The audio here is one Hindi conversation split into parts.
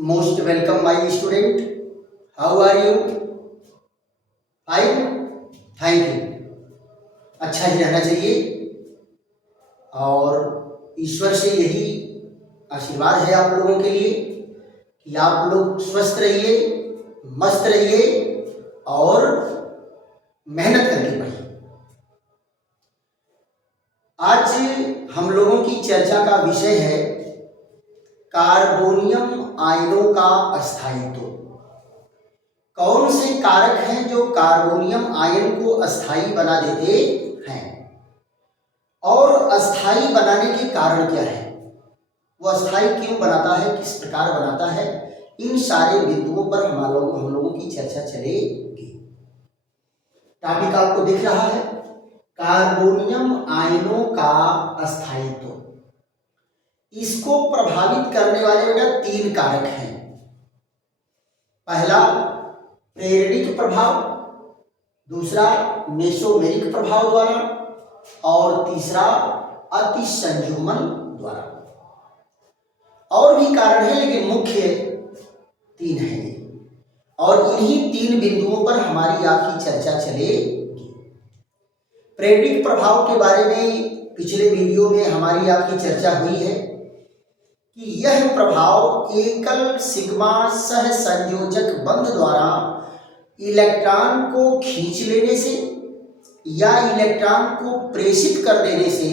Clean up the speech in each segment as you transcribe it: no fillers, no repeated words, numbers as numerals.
Most welcome my student. How are you? Fine. Thank you. अच्छा ही रहना चाहिए और ईश्वर से यही आशीर्वाद है आप लोगों के लिए कि आप लोग स्वस्थ रहिए, मस्त रहिए और मेहनत करके पढ़िए। आज हम लोगों की चर्चा का विषय है कार्बोनियम आयनों का अस्थायित्व। कौन से कारक हैं जो कार्बोनियम आयन को अस्थायी बना देते हैं और अस्थायी बनाने के कारण क्या है, वो अस्थायी क्यों बनाता है, किस प्रकार बनाता है, इन सारे बिंदुओं पर हम लोगों की चर्चा चलेगी। टॉपिक आपको दिख रहा है, कार्बोनियम आयनों का अस्थायित्व। इसको प्रभावित करने वाले बेटा तीन कारक हैं। पहला प्रेरणिक प्रभाव, दूसरा मेसोमेरिक प्रभाव द्वारा और तीसरा अतिसंयुग्मन द्वारा। और भी कारण है लेकिन मुख्य तीन हैं और इन्हीं तीन बिंदुओं पर हमारी आपकी चर्चा चलेगी। प्रेरणिक प्रभाव के बारे में पिछले वीडियो में हमारी आपकी चर्चा हुई है कि यह प्रभाव एकल सिग्मा सहसंयोजक बंध द्वारा इलेक्ट्रॉन को खींच लेने से या इलेक्ट्रॉन को प्रेषित कर देने से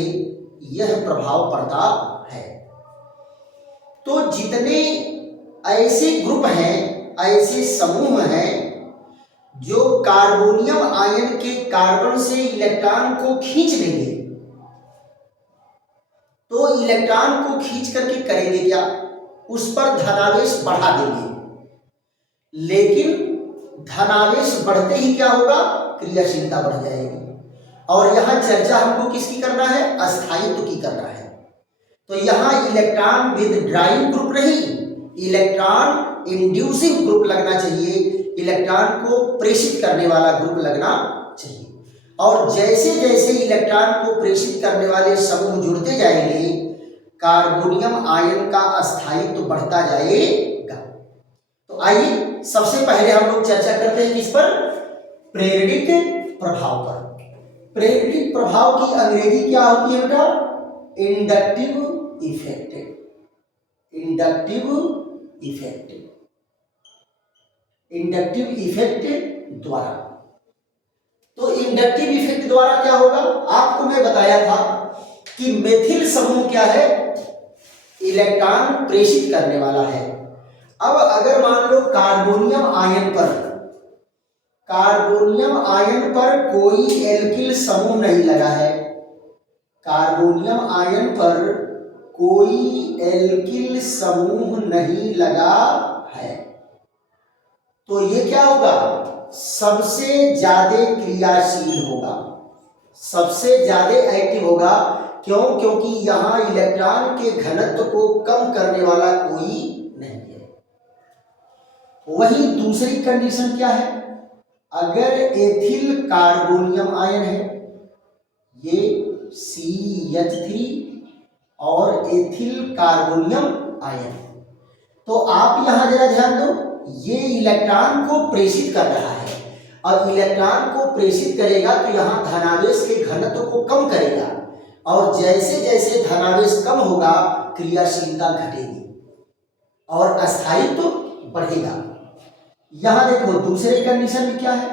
यह प्रभाव पड़ता है। तो जितने ऐसे ग्रुप हैं, ऐसे समूह हैं जो कार्बोनियम आयन के कार्बन से इलेक्ट्रॉन को खींच लेंगे, तो इलेक्ट्रॉन को खींच करके करेंगे क्या, उस पर धनावेश बढ़ा देंगे। लेकिन धनावेश बढ़ते ही क्या होगा, क्रियाशीलता बढ़ जाएगी। और यहां चर्चा हमको किसकी करना है, अस्थायित्व की करना है। तो यहां इलेक्ट्रॉन विथड्राइंग ग्रुप नहीं, इलेक्ट्रॉन इंड्यूसिंग ग्रुप लगना चाहिए, इलेक्ट्रॉन को प्रेषित करने वाला ग्रुप लगना चाहिए। और जैसे जैसे इलेक्ट्रॉन को प्रेषित करने वाले समूह जुड़ते जाएंगे, कार्बोनियम आयन का अस्थायित्व बढ़ता जाएगा। तो आइए सबसे पहले हम लोग चर्चा करते हैं किस पर, प्रेरणिक प्रभाव पर। प्रेरणिक प्रभाव की अंग्रेजी क्या होती है बेटा, inductive effect. Inductive effect, inductive effect द्वारा। तो इंडक्टिव इफेक्ट द्वारा क्या होगा, आपको मैं बताया था कि मेथिल समूह क्या है, इलेक्ट्रॉन प्रेषित करने वाला है। अब अगर मान लो कार्बोनियम आयन पर कोई एल्किल समूह नहीं लगा है, कार्बोनियम आयन पर कोई एल्किल समूह नहीं लगा है, तो ये क्या होगा, सबसे ज्यादा क्रियाशील होगा, सबसे ज्यादा एक्टिव होगा। क्यों, क्योंकि यहां इलेक्ट्रॉन के घनत्व को कम करने वाला कोई नहीं है। वही दूसरी कंडीशन क्या है, अगर एथिल कार्बोनियम आयन है, ये CH3 और एथिल कार्बोनियम आयन, तो आप यहां जरा ध्यान दो, ये इलेक्ट्रॉन को प्रेषित कर रहा है और इलेक्ट्रॉन को प्रेषित करेगा तो यहां धनावेश के घनत्व को कम करेगा और जैसे जैसे धनावेश कम होगा क्रियाशीलता घटेगी और अस्थायित्व बढ़ेगा। यहां देखो दूसरे कंडीशन में क्या है,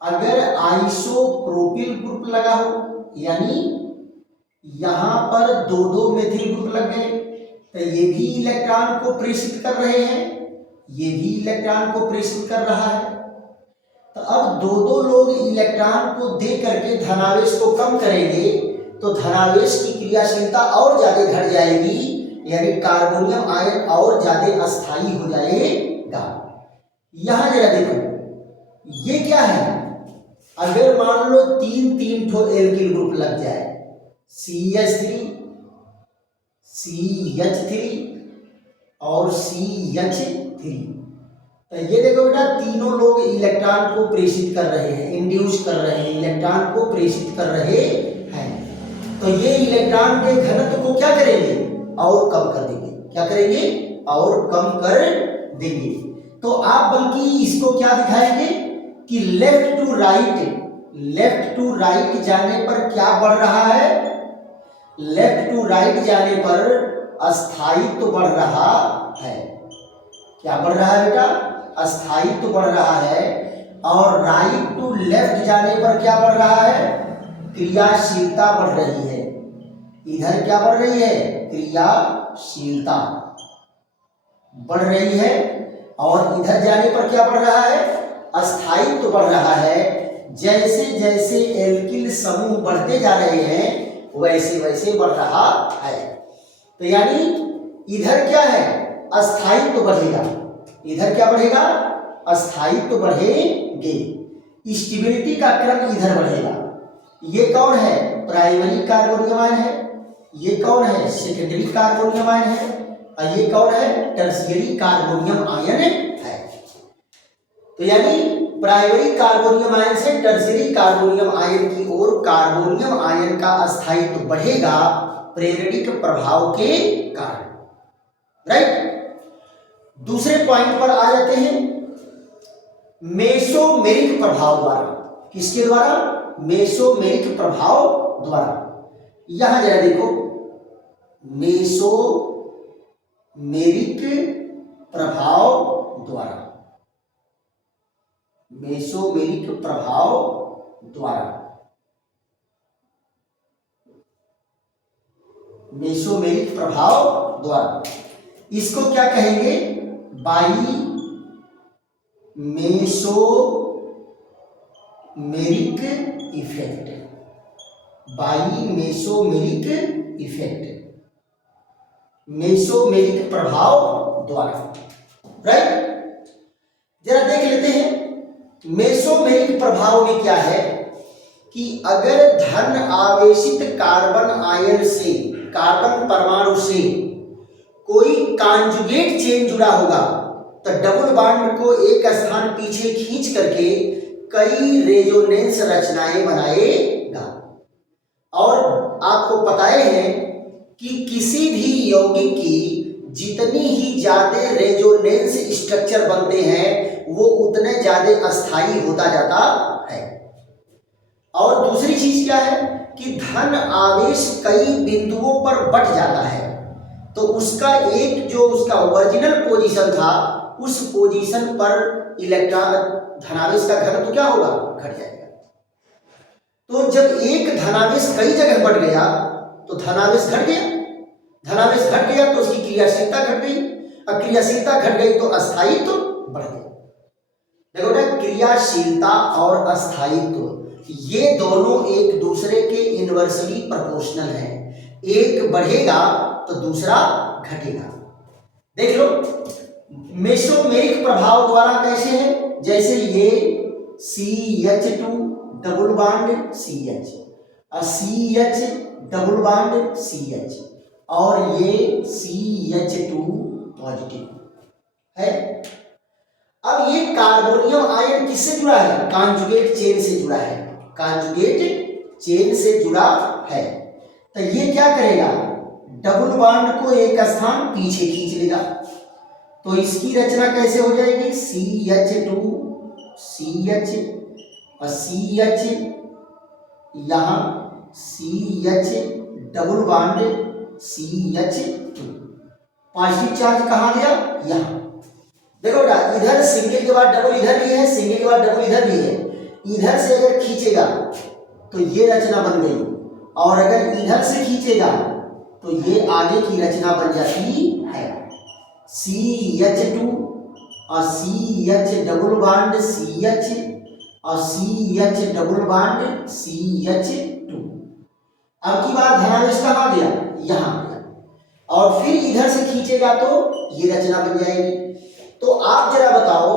अगर आइसोप्रोपिल ग्रुप लगा हो, यानी यहां पर दो मेथिल ग्रुप लग गए, तो ये भी इलेक्ट्रॉन को प्रेषित कर रहे हैं, ये भी इलेक्ट्रॉन को प्रेषित कर रहा है। तो अब दो लोग इलेक्ट्रॉन को दे करके धनावेश को कम करेंगे तो धनावेश की क्रियाशीलता और ज्यादा घट जाएगी, यानी कार्बोनियम आयन और ज्यादा अस्थायी हो जाएगा। यहां जरा देखो, ये क्या है, अगर मान लो तीन ठो एल्किल ग्रुप लग जाए, CH3, CH3 और CH3, तो ये देखो बेटा तीनों लोग इलेक्ट्रॉन को प्रेषित कर रहे हैं, इंड्यूस कर रहे हैं, इलेक्ट्रॉन को प्रेषित कर रहे हैं। तो ये इलेक्ट्रॉन के घनत्व को क्या करेंगे, और कम कर देंगे। क्या करेंगे, और कम कर देंगे। तो आप बल्कि इसको क्या दिखाएंगे कि लेफ्ट टू राइट जाने पर क्या बढ़ रहा है, लेफ्ट टू राइट जाने पर अस्थायित्व बढ़ रहा है। क्या बढ़ रहा है बेटा? अस्थायित्व बढ़ रहा है। और राइट टू लेफ्ट जाने पर क्या बढ़ रहा है? क्रियाशीलता बढ़ रही है। इधर क्या बढ़ रही है? क्रियाशीलता बढ़ रही है। और इधर जाने पर क्या बढ़ रहा है? अस्थायित्व बढ़ रहा है। जैसे जैसे एल्किल समूह बढ़ते जा रहे हैं वैसे वैसे बढ़ रहा है। तो यानी इधर क्या है? अस्थायित्व बढ़ेगा। इधर क्या बढ़ेगा? अस्थायित्व बढ़ेंगे। स्टेबिलिटी का क्रम इधर बढ़ेगा। ये कौन है? प्राइमरी कार्बोनियम आयन है। ये कौन है? सेकेंडरी कार्बोनियम आयन है। और ये कौन है? टर्शियरी कार्बोनियम आयन है। तो यानी प्राइमरी कार्बोनियम आयन से टर्शियरी कार्बोनियम आयन की ओर कार्बोनियम आयन का अस्थायित्व बढ़ेगा प्रेरणिक प्रभाव के कारण। राइट। दूसरे पॉइंट पर आ जाते हैं, मेसोमेरिक प्रभाव द्वारा। किसके द्वारा? मेसोमेरिक प्रभाव द्वारा। यहां जरा देखो, मेसोमेरिक प्रभाव द्वारा, मेसोमेरिक प्रभाव द्वारा, मेसोमेरिक प्रभाव द्वारा। इसको क्या कहेंगे? By mesomeric effect. By mesomeric effect, mesomeric प्रभाव द्वारा। राइट। जरा देख लेते हैं मेसोमेरिक प्रभाव में क्या है कि अगर धन आवेशित कार्बन आयन से, कार्बन परमाणु से कोई कांजुगेट चेन जुड़ा होगा तो डबल बॉन्ड को एक स्थान पीछे खींच करके कई रेजोनेंस रचनाएं बनाएगा। और आपको पता है कि किसी भी यौगिक की जितनी ही ज्यादा रेजोनेंस स्ट्रक्चर बनते हैं वो उतने ज्यादा अस्थायी होता जाता है। और दूसरी चीज क्या है कि धन आवेश कई बिंदुओं पर बट जाता है तो उसका एक जो उसका ओरिजिनल पोजीशन था उस पोजीशन पर इलेक्ट्रॉन धनावेश का घनत्व क्या होगा? घट जाएगा। तो जब एक धनावेश कई जगह बढ़ गया तो धनावेश घट गया, धनावेश घट गया तो उसकी क्रियाशीलता घट गई, और क्रियाशीलता घट गई तो अस्थायित्व बढ़ गया। देखो ना, क्रियाशीलता और अस्थायित्व ये दोनों एक दूसरे के इनवर्सली प्रोपोर्शनल हैं। एक बढ़ेगा तो दूसरा घटेगा। देख लो मेसोमेरिक प्रभाव द्वारा कैसे है? जैसे ये CH2 डबल बॉन्ड CH और CH डबल बॉन्ड CH और ये CH2 पॉजिटिव है। अब ये कार्बोनियम आयन किससे जुड़ा है? कॉन्जुगेट चेन से जुड़ा है। कॉन्जुगेट चेन से जुड़ा है तो ये क्या करेगा? डबल बॉन्ड को एक स्थान पीछे खींच लेगा। तो इसकी रचना कैसे हो जाएगी? CH2 CH और CH, यहां CH double bond CH2। Positive charge कहां गया? यहां। देखो बेटा, इधर सिंगल के बाद डबल इधर भी है, सिंगल के बाद डबल इधर भी है। इधर से अगर खींचेगा तो ये रचना बन गई, और अगर इधर से खींचेगा तो ये आगे की रचना बन जाती है। CH2 और CH डबल बॉन्ड CH और CH डबल बॉन्ड CH2। अब की बात धनावेश कहाँ गया? यहाँ गया। और फिर इधर से खींचेगा तो ये रचना बन जाएगी। तो आप जरा बताओ,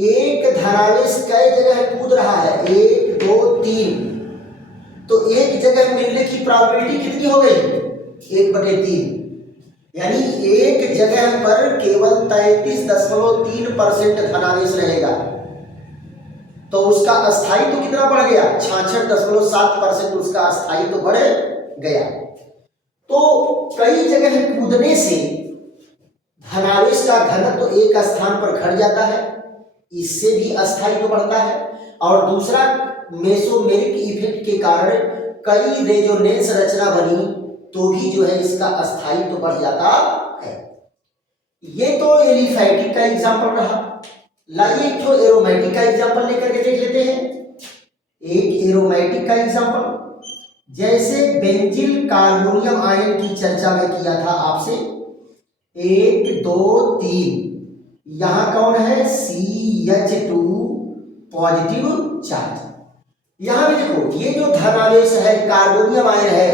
एक धनावेश कई जगह कूद रहा है? 1 2 3। तो एक जगह मिलने की प्रोबेबिलिटी कितनी हो गई? 1/3। यानी एक जगह पर केवल 33.3% धनावेश रहेगा तो उसका अस्थायित्व कितना बढ़ गया? 66.7% उसका अस्थायित्व बढ़ गया। तो कई जगह कूदने से धनावेश इसका घनत्व तो एक स्थान पर घट जाता है, इससे भी अस्थायित्व बढ़ता है। और दूसरा, मेसोमेरिक इफेक्ट के कारण कई रेजोनेंस रचना बनी तो भी जो है इसका अस्थायित्व बढ़ जाता है। ये तो एलिफैटिक का एग्जाम्पल रहा। लाइए एक तो एरोमेटिक का एग्जाम्पल लेकर के देख लेते हैं। एक एरोमेटिक का एग्जाम्पल, जैसे बेंजील कार्बोनियम आयन की चर्चा में किया था आपसे, 1 2 3, यहां कौन है, CH2 पॉजिटिव चार्ज। यहां भी देखो ये जो धनावेश है, कार्बोनियम आयन है,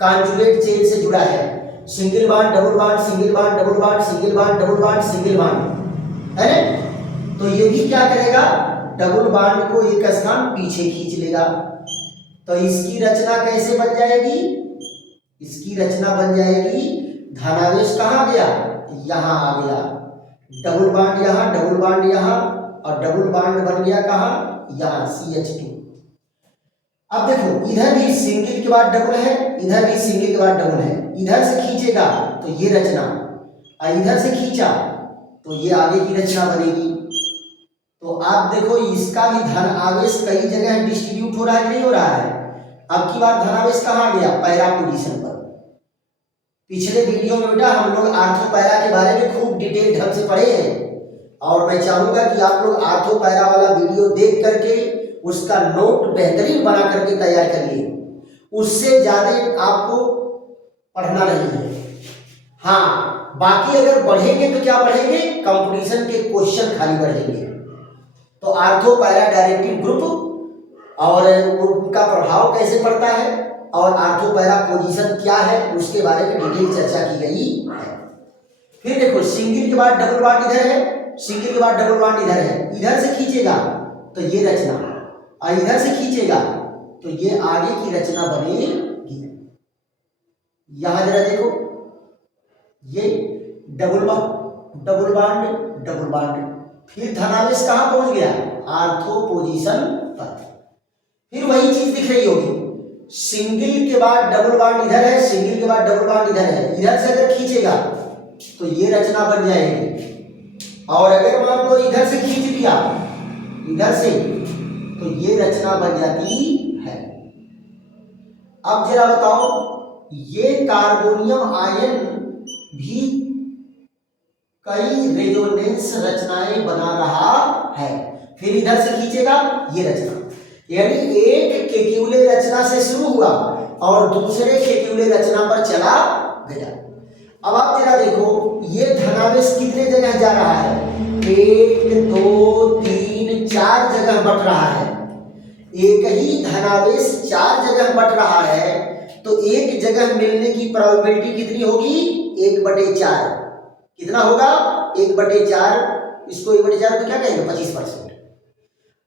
कॉन्जुगेट चेन से जुड़ा है, single bond double bond, single bond double bond, single bond double bond, single bond है ना। तो ये भी क्या करेगा, डबल बॉन्ड को एक स्थान पीछे खींच लेगा। तो इसकी रचना कैसे बन जाएगी, इसकी रचना बन जाएगी, धनावेश कहाँ गया, यहां आ गया, डबल बॉन्ड यहां, डबल बॉन्ड यहां, और डबल बॉन्ड बन गया कहां, यहां CH2। अब देखो इधर भी सिंगल के बाद डबल है, इधर भी सिंगल के बाद डबल है, इधर से खींचेगा तो ये रचना, और इधर से खींचा तो ये आगे की रचना बनेगी। तो आप देखो इसका भी धन आवेश कई जगह डिस्ट्रीब्यूट हो रहा है, नहीं हो रहा है। अब की बार धनावेश कहाँ गया, पैरा पोजीशन पर। पिछले वीडियो में बेटा हम लोग आर्थो पैरा के बारे में खूब डिटेल ढंग से पढ़े हैं, और मैं चाहूंगा कि आप लोग आर्थो पैरा वाला वीडियो देख करके उसका नोट बेहतरीन बना करके तैयार करिए, उससे ज्यादा आपको पढ़ना नहीं है। हाँ, बाकी अगर बढ़ेंगे तो क्या बढ़ेंगे, कंपटीशन के क्वेश्चन खाली बढ़ेंगे। तो आर्थो पैरा डायरेक्टिव ग्रुप और उनका प्रभाव कैसे पड़ता है, और आर्थो पैरा पोजीशन क्या है, उसके बारे में डिटेल चर्चा की गई है। फिर देखो सिंगल के बाद डबल बॉन्ड इधर है, सिंगल के बाद डबल बॉन्ड इधर है, इधर से खींचेगा तो ये रचना, और इधर से खींचेगा तो ये आगे की रचना बनेगी। यहां जरा देखो, ये double bond double bond double bond, फिर धनावेश कहां पहुंच गया, आर्थो पोजीशन पर। फिर वही चीज दिख रही होगी, सिंगल के बाद डबल बॉन्ड इधर है, सिंगल के बाद डबल बॉन्ड इधर है, इधर से अगर खींचेगा तो ये रचना बन जाएगी। और अगर मान लो इधर से खींच दिया, इधर से, तो ये रचना बन जाती है। अब जरा बताओ, ये कार्बोनियम आयन भी कई रेजोनेंस रचनाएं बना रहा है। फिर इधर से खींचेगा, ये रचना, यानी एक केक्यूले रचना से शुरू हुआ और दूसरे केक्यूले रचना पर चला गया। अब आप जरा देखो, ये धनावेश कितने जगह जा रहा है, 1 2 3 4 जगह बट रहा है। एक ही धनावेश 4 जगह बट रहा है, तो एक जगह मिलने की प्रोबेबिलिटी कितनी होगी, 1/4। कितना होगा, 1/4। इसको 1/4 तो क्या कहेंगे, 25%।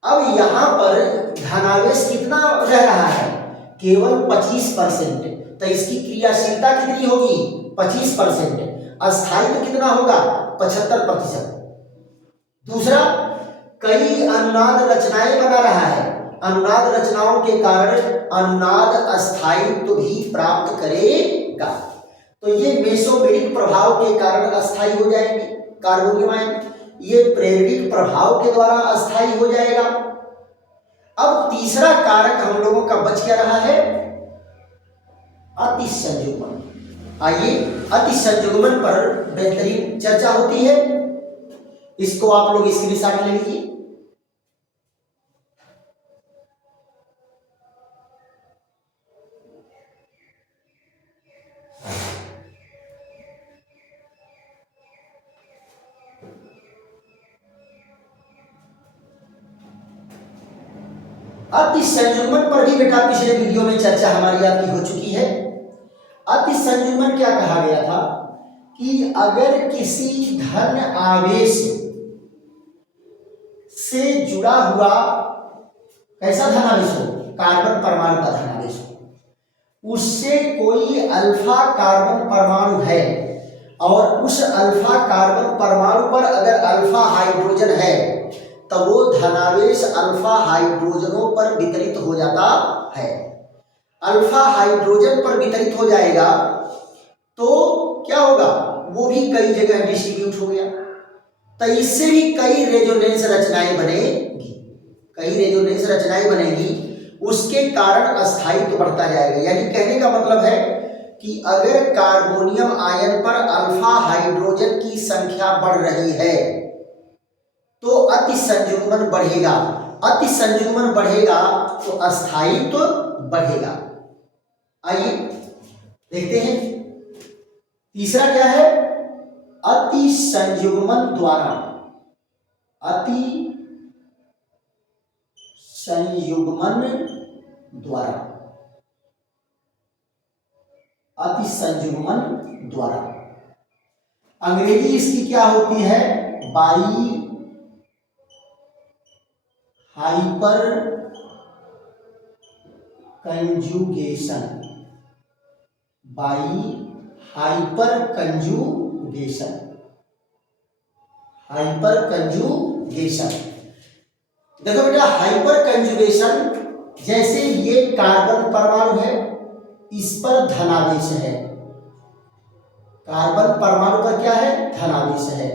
अब यहां पर धनावेश कितना रह रहा है, केवल 25%। तो इसकी क्रियाशीलता कितनी होगी, 25%। अस्थायित्व कितना होगा, 75%। दूसरा, कई अनुनाद रचनाएं बना रहा है, अनुनाद रचनाओं के कारण अनुनाद अस्थायित्व भी प्राप्त करेगा। तो ये मेसोमेरिक प्रभाव के कारण अस्थायी हो जाएंगे कार्बोनियम आयन, ये प्रेरक प्रभाव के द्वारा अस्थायी हो जाएगा। अब तीसरा कारक हम लोगों का बच क्या रहा है, अतिसंयुग्मन। आइए अतिसंयुग्मन पर बेहतरीन चर्चा होती है, इसको आप लोग स्क्रीनशॉट ले लीजिए। अतिसंयुग्मन पर भी बेटा पिछले वीडियो में चर्चा हमारी आपकी हो चुकी है। अतिसंयुग्मन क्या कहा गया था कि अगर किसी धन आवेश से जुड़ा हुआ कैसा धनावेश हो, कार्बन परमाणु का धनावेश हो, उससे कोई अल्फा कार्बन परमाणु है और उस अल्फा कार्बन परमाणु पर अगर अल्फा हाइड्रोजन है तो वो धनावेश अल्फा हाइड्रोजनों पर वितरित हो जाता है। अल्फा हाइड्रोजन पर वितरित हो जाएगा तो क्या होगा, वो भी कई जगह डिस्ट्रीब्यूट हो गया। तो इससे भी कई रेजोनेंस रचनाएं बनेगी, कई रेजोनेंस रचनाएं बनेगी, उसके कारण अस्थायित्व बढ़ता जाएगा। यानी कहने का मतलब है कि अगर कार्बोनियम आयन पर अल्फा हाइड्रोजन की संख्या बढ़ रही है तो अति संयुग्मन बढ़ेगा, अति संयुग्मन बढ़ेगा तो अस्थायित्व बढ़ेगा। आइए देखते हैं तीसरा क्या है, अति संयुग्मन द्वारा, अति संयुग्मन द्वारा, अति संयुग्मन द्वारा। अंग्रेजी इसकी क्या होती है, by hyper conjugation, by hyper conjugation, hyper conjugation. देखो बेटा हाइपर कंजुगेशन, जैसे ये कार्बन परमाणु है, इस पर धनावेश है, कार्बन परमाणु पर क्या है, धनावेश है,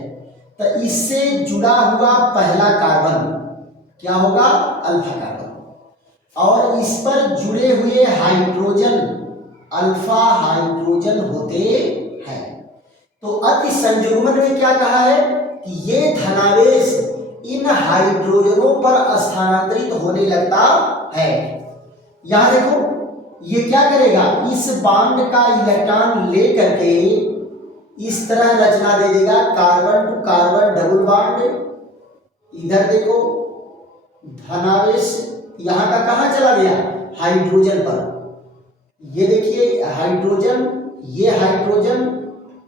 तो इससे जुड़ा हुआ पहला कार्बन क्या होगा, अल्फा कार्बन, और इस पर जुड़े हुए हाइड्रोजन अल्फा हाइड्रोजन होते हैं। तो अति संयुग्मन में क्या कहा है कि ये धनावेश इन हाइड्रोजनों पर स्थानांतरित होने लगता है। यहां देखो ये क्या करेगा, इस बांड का इलेक्ट्रॉन ले करके इस तरह रचना दे देगा, carbon to carbon double bond. इधर देखो धनावेश यहां का कहां चला गया, हाइड्रोजन पर। ये देखिए हाइड्रोजन, ये हाइड्रोजन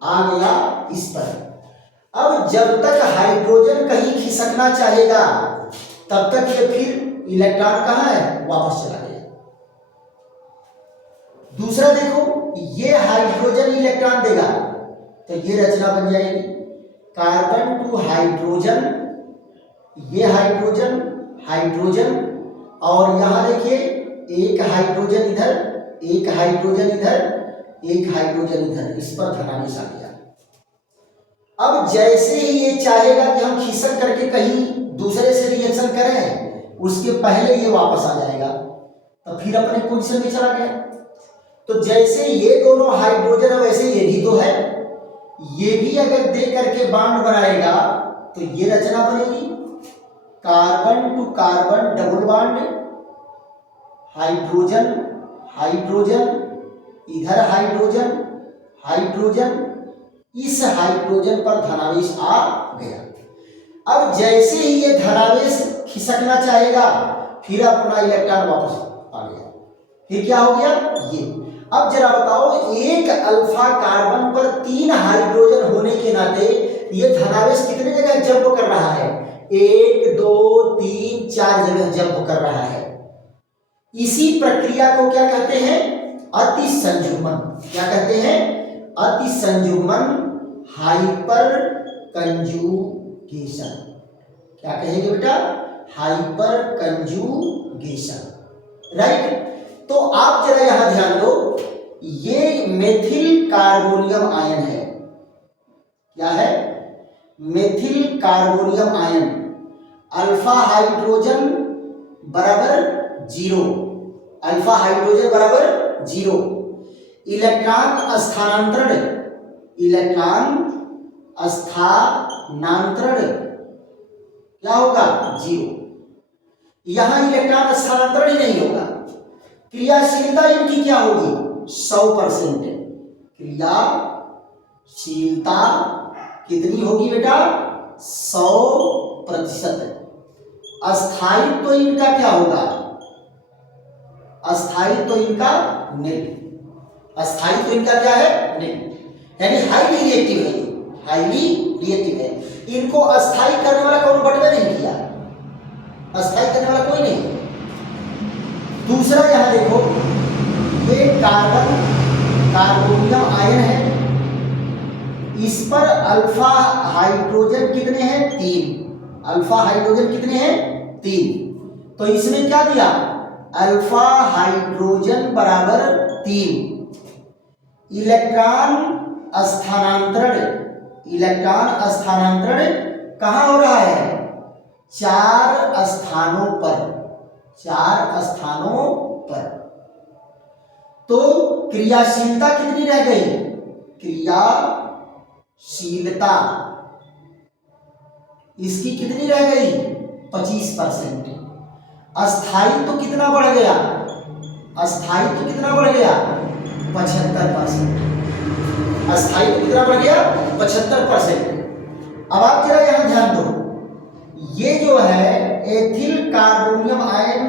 आ गया इस पर। अब जब तक हाइड्रोजन कहीं खिसकना चाहेगा तब तक ये फिर इलेक्ट्रॉन कहां है, वापस चला गया। दूसरा देखो ये हाइड्रोजन इलेक्ट्रॉन देगा तो ये रचना बन जाएगी कार्बन टू हाइड्रोजन, ये हाइड्रोजन हाइड्रोजन, और यहां देखिए एक हाइड्रोजन इधर, एक हाइड्रोजन इधर, एक हाइड्रोजन इधर, इस पर धनावेश आ गया। अब जैसे ही ये चाहेगा कि हम खिसक करके कहीं दूसरे से रिएक्शन करें, उसके पहले ये वापस आ जाएगा, तो फिर अपने पोजीशन में चला गया। तो जैसे ये दोनों हाइड्रोजन है वैसे ये भी तो है, ये भी अगर दे करके बांड बनाएगा तो ये रचना बनेगी carbon to carbon double bond, hydrogen hydrogen, इधर हाइड्रोजन हाइड्रोजन, इस हाइड्रोजन पर धनावेश आ गया। अब जैसे ही ये धनावेश खिसकना चाहेगा फिर अपना इलेक्ट्रॉन वापस आ गया, फिर क्या हो गया ये। अब जरा बताओ एक अल्फा कार्बन पर 3 हाइड्रोजन होने के नाते ये धनावेश कितने जगह जंप कर रहा है, 1 2 3 4 जगह जंप कर रहा है। इसी प्रक्रिया को क्या कहते हैं, अति संयुग्मन। क्या कहते हैं, अति संयुग्मन, हाइपर कंजुगेशन। क्या कहेंगे बेटा, हाइपर कंजुगेशन, राइट। तो आप जरा यहां ध्यान दो, ये मेथिल कार्बोनियम आयन है, क्या है, methyl carbonium ion, alpha hydrogen बराबर 0, अल्फा हाइड्रोजन बराबर 0, इलेक्ट्रॉन स्थानांतरण, इलेक्ट्रॉन स्थानांतरण क्या होगा, 0। यहां इलेक्ट्रॉन स्थानांतरण ही नहीं होगा, क्रियाशीलता इनकी क्या होगी, 100%। क्रियाशीलता कितनी होगी बेटा, 100%। अस्थायित्व तो इनका क्या होगा, अस्थायित्व तो इनका नहीं, अस्थायित्व तो इनका क्या है, नहीं, यानी हाईली रिएक्टिव है, हाईली रिएक्टिव है। इनको अस्थायी करने वाला कौन बटवे नहीं किया, अस्थायी करने वाला कोई नहीं। दूसरा यहां देखो ये कार्बोनियम आयन है, इस पर अल्फा हाइड्रोजन कितने हैं, 3, अल्फा हाइड्रोजन कितने हैं, 3। तो इसमें क्या दिया, अल्फा हाइड्रोजन बराबर 3, इलेक्ट्रॉन स्थानांतरण, इलेक्ट्रॉन स्थानांतरण कहाँ हो रहा है? 4 स्थानों पर, 4 स्थानों पर। तो क्रियाशीलता कितनी रह गई? क्रियाशीलता इसकी कितनी रह गई? 25%। अस्थायित्व तो कितना बढ़ गया? अस्थायित्व तो कितना बढ़ गया? 75%। अस्थायित्व कितना बढ़ गया? 75%। अब आप जरा यहां ध्यान दो, ये जो है एथिल कार्बोनियम आयन,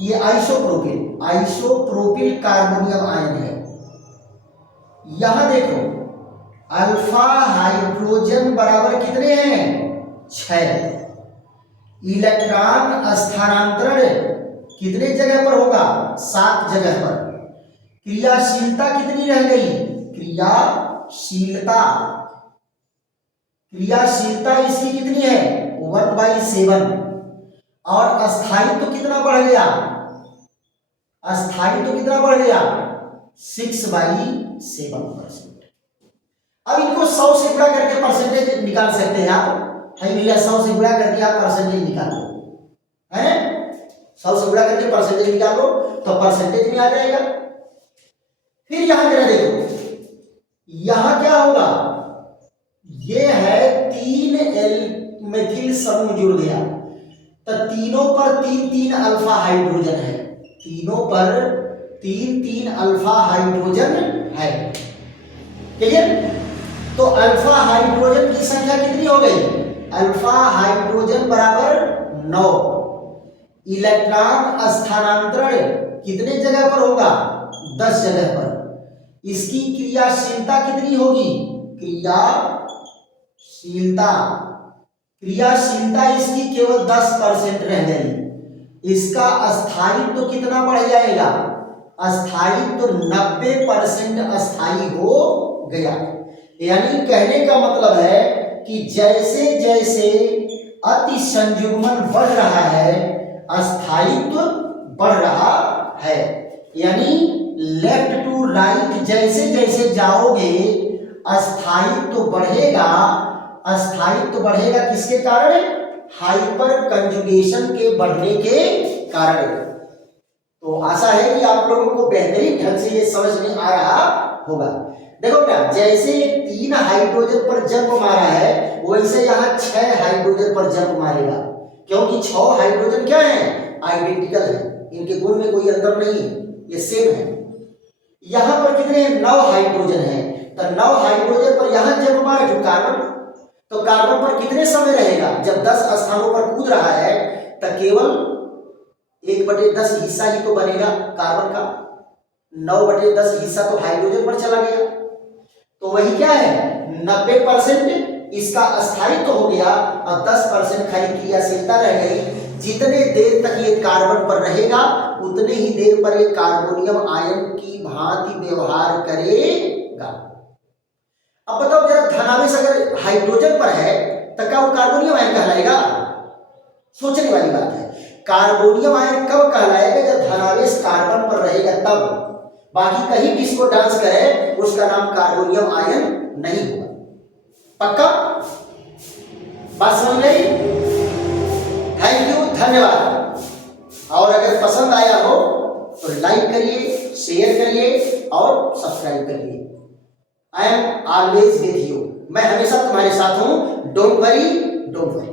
ये आइसोप्रोपिल, आइसोप्रोपिल कार्बोनियम आयन है। यहां देखो अल्फा हाइड्रोजन बराबर कितने हैं? 6। इलेक्ट्रॉन स्थानांतरण कितने जगह पर होगा? 7 जगह पर। क्रियाशीलता कितनी रह गई? क्रियाशीलता, क्रियाशीलता इसकी कितनी है? 1/7। और अस्थायित्व कितना बढ़ गया? अस्थायित्व कितना बढ़ गया? 6/7%। अब इनको 100 से गुणा करके परसेंटेज निकाल सकते हैं आप। है भैया, 100 से गुणा करके आप परसेंटेज निकालो, है 100 से गुणा करके परसेंटेज निकालो तो परसेंटेज में आ जाएगा। फिर यहां जरा देखो, यहां क्या होगा? ये है 3 एल-मेथिल समूह जुड़ गया, तो तीनों पर 3-3 अल्फा हाइड्रोजन है, तीनों पर 3-3 अल्फा हाइड्रोजन है। क्लियर? तो अल्फा हाइड्रोजन की संख्या कितनी हो गई? अल्फा हाइड्रोजन बराबर 9। इलेक्ट्रॉन स्थानांतरण कितने जगह पर होगा? 10 जगह पर। इसकी क्रियाशीलता कितनी होगी? क्रियाशीलता, क्रियाशीलता इसकी केवल 10% रह गई। इसका अस्थायित्व तो कितना बढ़ जाएगा? अस्थायित्व तो 90% अस्थायी हो गया। यानी कहने का मतलब है कि जैसे जैसे अति संयुग्मन बढ़ रहा है, अस्थायित्व बढ़ रहा है। यानी लेफ्ट टू राइट जैसे जैसे जाओगे अस्थायित्व बढ़ेगा। अस्थायित्व बढ़ेगा किसके कारण? हाइपर कंजुगेशन के बढ़ने के कारण। तो आशा है कि आप लोगों को बेहतरीन ढंग से ये समझ में आ रहा होगा। देखो क्या, जैसे 3 हाइड्रोजन पर जंप मारा है, वैसे यहाँ 6 हाइड्रोजन पर जंप मारेगा, क्योंकि 6 हाइड्रोजन क्या है? आइडेंटिकल है, इनके गुण में कोई अंतर नहीं है, ये सेम है। यहाँ पर कितने हैं? 9 हाइड्रोजन है, तो 9 हाइड्रोजन पर यहाँ जंप मारे तो कार्बन, तो कार्बन पर कितने समय रहेगा? जब 10 स्थानों पर कूद रहा है तो केवल 1/10 हिस्सा ही तो बनेगा कार्बन का, 9/10 हिस्सा तो हाइड्रोजन पर चला गया। तो वही क्या है? 90% इसका अस्थायित्व हो गया और 10% खाली क्रियाशीलता रह गई। जितने देर तक ये कार्बन पर रहेगा उतने ही देर पर ये कार्बोनियम आयन की भांति व्यवहार करेगा। अब बताओ जरा, धनावेश अगर हाइड्रोजन पर है तो क्या वो कार्बोनियम आयन कहलाएगा? सोचने वाली बात है। कार्बोनियम आयन कब कहलाएगा? जब धनावेश कार्बन पर रहेगा तब। बाकी कहीं डिस्को डांस करे उसका नाम कार्बोनियम आयन नहीं होगा। पक्का? बात समझ गई? थैंक यू, धन्यवाद। और अगर पसंद आया हो तो लाइक करिए, शेयर करिए और सब्सक्राइब करिए। I am always with you, मैं हमेशा तुम्हारे साथ हूं। Don't worry, don't worry.